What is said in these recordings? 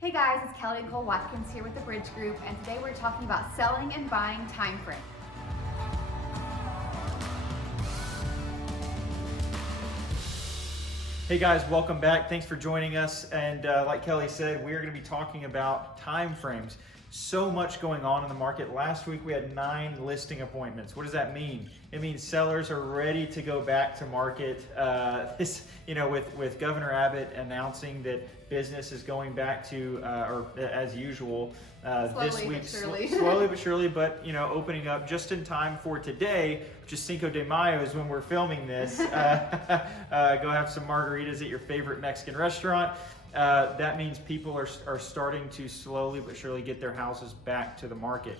Hey guys, it's Kelly Nicole Watkins here with the Bridge Group, and today we're talking about selling and buying time frame. Hey guys, welcome back. Thanks for joining us. And like Kelly said, we are going to be talking about time frames. So much going on in the market. Last week we had 9 listing appointments. What does that mean? It means sellers are ready to go back to market. With Governor Abbott announcing that business is going back to or as usual this week, slowly but surely, but opening up just in time for today, which is Cinco de Mayo, is when we're filming this. Go have some margaritas at your favorite Mexican restaurant. That means people are starting to slowly but surely get their houses back to the market.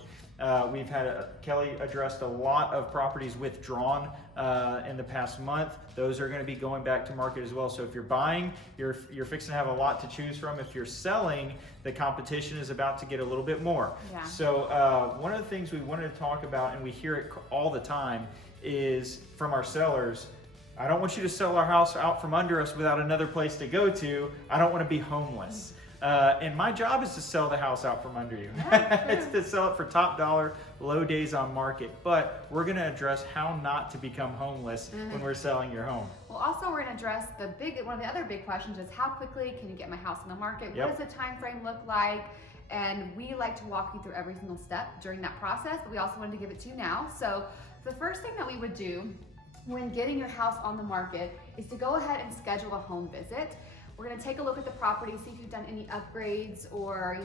We've had Kelly addressed a lot of properties withdrawn in the past month. Those are going to be going back to market as well. So if you're buying, you're fixing to have a lot to choose from. If you're selling, the competition is about to get a little bit more. Yeah. So one of the things we wanted to talk about, and we hear it all the time, is from our sellers: I don't want you to sell our house out from under us without another place to go to. I don't want to be homeless. And my job is to sell the house out from under you. It's to sell it for top dollar, low days on market. But we're going to address how not to become homeless when we're selling your home. Well, also we're going to address one of the other big questions is how quickly can you get my house on the market? Yep. What does the time frame look like? And we like to walk you through every single step during that process, but we also wanted to give it to you now. So the first thing that we would do when getting your house on the market is to go ahead and schedule a home visit. We're going to take a look at the property, see if you've done any upgrades or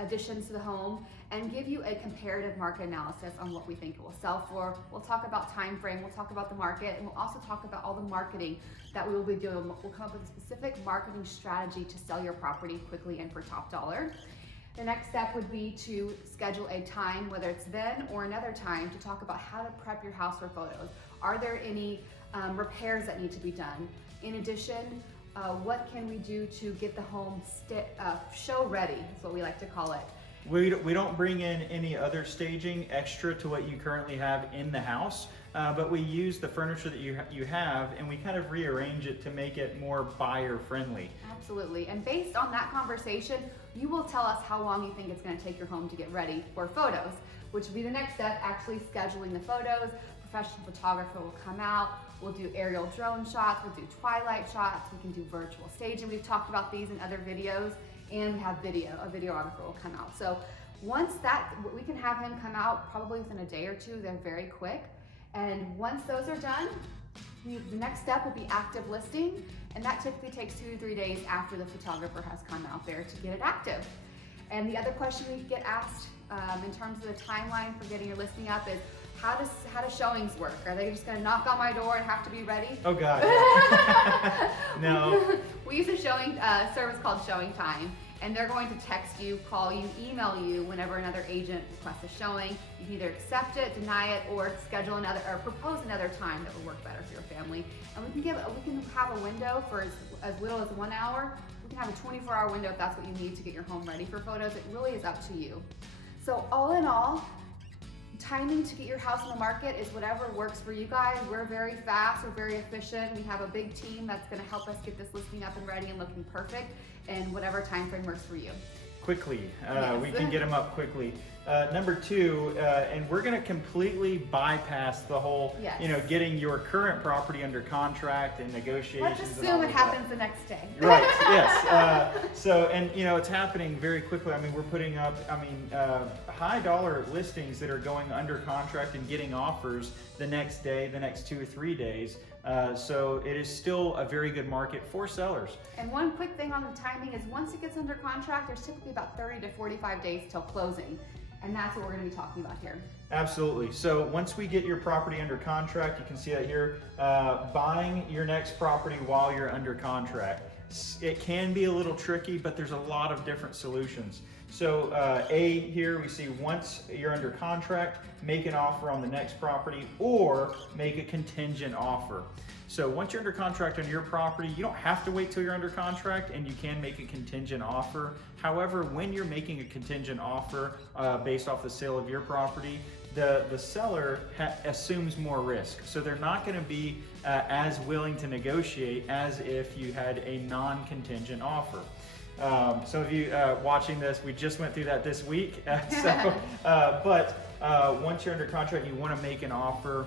additions to the home, and give you a comparative market analysis on what we think it will sell for. We'll talk about time frame, we'll talk about the market, and we'll also talk about all the marketing that we will be doing. We'll come up with a specific marketing strategy to sell your property quickly and for top dollar. The next step would be to schedule a time, whether it's then or another time, to talk about how to prep your house for photos. Are there any repairs that need to be done? In addition, what can we do to get the home show ready, is what we like to call it. We don't bring in any other staging extra to what you currently have in the house, but we use the furniture that you have, and we kind of rearrange it to make it more buyer friendly. Absolutely, and based on that conversation, you will tell us how long you think it's going to take your home to get ready for photos, which will be the next step, actually scheduling the photos. Professional photographer will come out, we'll do aerial drone shots, we'll do twilight shots, we can do virtual staging. We've talked about these in other videos, and we have video, a videographer will come out. So once we can have him come out probably within a day or two, they're very quick. And once those are done, the next step will be active listing, and that typically takes 2 to 3 days after the photographer has come out there to get it active. And the other question we get asked in terms of the timeline for getting your listing up is, how does showings work? Are they just gonna knock on my door and have to be ready? Oh God. No. We use a showing service called ShowingTime, and they're going to text you, call you, email you whenever another agent requests a showing. You can either accept it, deny it, or schedule another or propose another time that would work better for your family. And we can have a window for as little as 1 hour. We can have a 24-hour window if that's what you need to get your home ready for photos. It really is up to you. So all in all, timing to get your house on the market is whatever works for you guys. We're very fast, we're very efficient. We have a big team that's going to help us get this listing up and ready and looking perfect, and whatever time frame works for you. Quickly, Yes. we can get them up quickly. Number 2, and we're going to completely bypass the whole, Yes. Getting your current property under contract and negotiations. Let's and assume all it of happens the next day. Right, yes. It's happening very quickly. I mean, we're putting up, high dollar listings that are going under contract and getting offers the next day, the next 2 or 3 days. So it is still a very good market for sellers. And one quick thing on the timing is once it gets under contract, there's typically about 30 to 45 days till closing. And that's what we're going to be talking about here. Absolutely. So once we get your property under contract, you can see that here, buying your next property while you're under contract. It can be a little tricky, but there's a lot of different solutions. So here we see, once you're under contract, make an offer on the next property or make a contingent offer. So once you're under contract on your property, you don't have to wait till you're under contract, and you can make a contingent offer. However, when you're making a contingent offer based off the sale of your property, the seller assumes more risk. So they're not going to be as willing to negotiate as if you had a non-contingent offer. Some of you watching this, we just went through that this week. Once you're under contract, you want to make an offer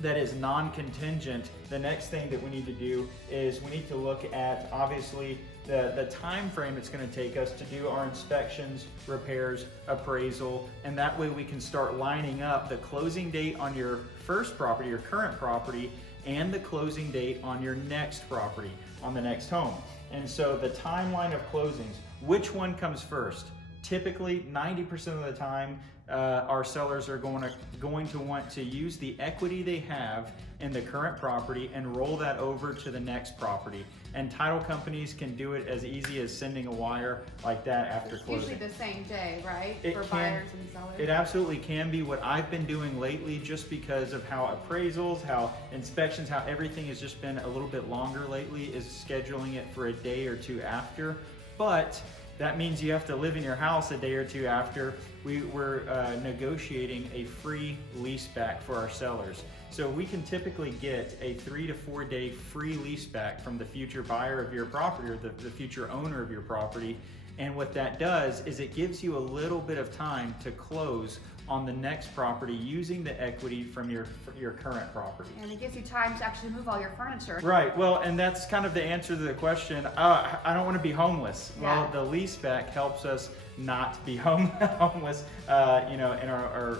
that is non-contingent. The next thing that we need to do is we need to look at, obviously, the time frame it's going to take us to do our inspections, repairs, appraisal, and that way we can start lining up the closing date on your first property, your current property, and the closing date on your next property, on the next home. And so the timeline of closings, which one comes first? Typically, 90% of the time, our sellers are going to want to use the equity they have in the current property and roll that over to the next property. And title companies can do it as easy as sending a wire like that after closing. Usually the same day, right? For buyers and sellers. It absolutely can be. What I've been doing lately, just because of how appraisals, how inspections, how everything has just been a little bit longer lately, is scheduling it for a day or two after. But that means you have to live in your house a day or two after. We're negotiating a free lease back for our sellers. So we can typically get a 3 to 4 day free lease back from the future buyer of your property, or the future owner of your property. And what that does is it gives you a little bit of time to close on the next property using the equity from your current property. And it gives you time to actually move all your furniture. Right, well, and that's kind of the answer to the question, I don't want to be homeless. Yeah. Well, the lease back helps us not be homeless, in our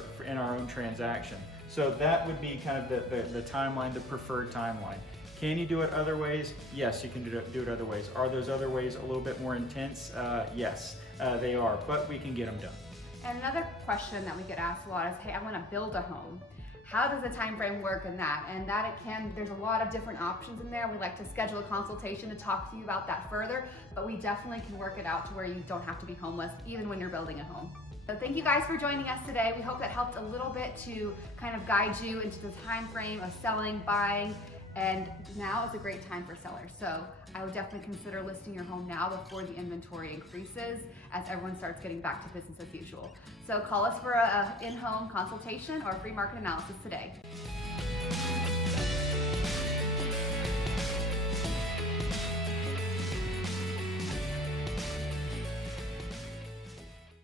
own transaction. So that would be kind of the timeline, the preferred timeline. Can you do it other ways? Yes, you can do it other ways. Are those other ways a little bit more intense? Yes, they are, but we can get them done. And another question that we get asked a lot is, hey, I want to build a home. How does the time frame work in that? And there's a lot of different options in there. We'd like to schedule a consultation to talk to you about that further, but we definitely can work it out to where you don't have to be homeless, even when you're building a home. So thank you guys for joining us today. We hope that helped a little bit to kind of guide you into the time frame of selling, buying, and now is a great time for sellers. So I would definitely consider listing your home now before the inventory increases as everyone starts getting back to business as usual. So call us for an in-home consultation or free market analysis today.